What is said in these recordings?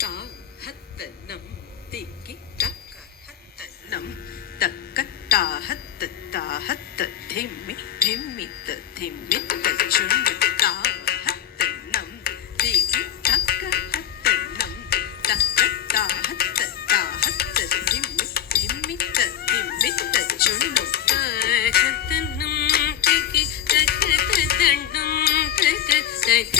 ತಾ ಹತ್ತ ನಂ ತಿಕ್ಕಿ ತಕ್ಕ ಹತ್ತ ನಂ ತಕ್ಕ ತಾ ಹತ್ತ ಧಿಮ್ಮಿ ಧಿಮ್ಮಿತ್ತ ಧಿಮ್ಮಿತ್ತ ಚುಂಡ ತಾ ಹತ್ತ ನಂ ತಿಕ್ಕಿ ತಕ್ಕ ಹತ್ತ ನಂ ತಕ್ಕ ತಾ ಹತ್ತ ಧಿಮ್ಮಿ ಧಿಮ್ಮಿತ್ತ ಧಿಮ್ಮಿತ್ತ ಚುಂಡು ಹತ್ತ ನಂ ತಿಕ್ಕಿ ತಕ್ಕ ದಂಡಂ ತಕ್ಕ ತಕ್ಕ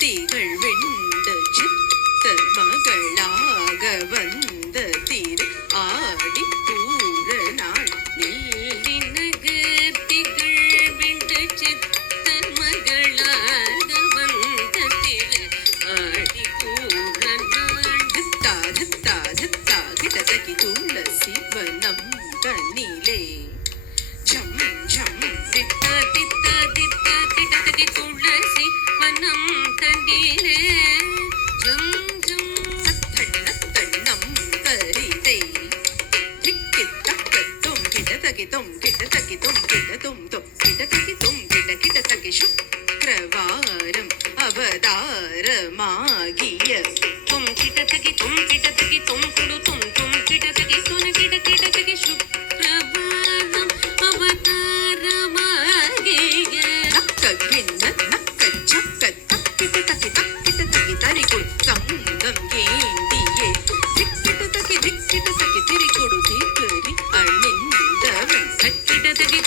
திகழ் வெண்ட சித்த மகளாக வந்த திரு ஆடி பூர நாள் நெல்லினக திகழ் வெண்ட சித்த மகளாக வந்த திரு ஆடி பூர நாள் தித்தா தித்தா தித்தா கிடதகி துளசி வனம் தன்னிலே ஜம் ஜம் தித்தா தித்தா தித்தா கிடதகி துளசி வனம் தன்னிலே ஜம் ஜம் சத்தண்ண தண்ணம் தரிதை திக்கி தக்க தும் கிடதகி தும் கிடதகி தும் கிடதும் தும் கிடதகி தும் கிடதகி சுக்ரவாரம் அவதாரமாகிய தும் கிடதகி தும் குடு தும் தும் கிடதகி துன கிடதகி சுக்ரவாரம் அவதாரமாகிய நக்க கிண்ண நக்க சக்க தக்கிட்ட தக்கி தரிக்குள் சங்கம் ஏந்தியே திக்கிட்ட தக்கி திரிக்குடு திக்கரி அணிந்தவன் கக்கிட்ட தக்கி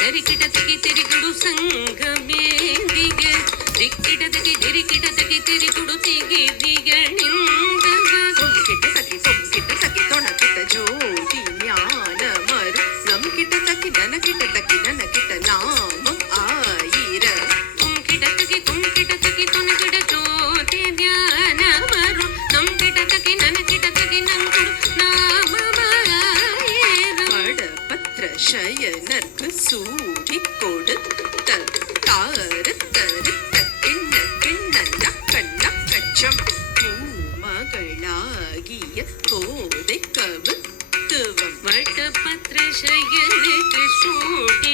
திரிக்குடு சங்கமேந்திய திக்கிட்ட தக்கி திரிக்குடு திகிரிகணிந்தவன் தொங்கிட்ட தக்கி தொணக்கிட்ட ஜோதி ஞானமரு நம்கிட்ட தக்கி நனக்கிட்ட நாமம் ஆயிரம் தும்கிட்ட தக்கி துணக்கிட்ட ஜோதி ஞானமரு நம்கிட்ட தக்கி நனக்கிட்ட நாமமாயிரம் படபத்ர சயனர்க்கு சூடி கொடுத்த தாரு தருத்த கிண்ண நக்கச்சம் பூமகளாகிய கோதை கவுத்துவம் வடபத்ர சயனர்க்கு சூடி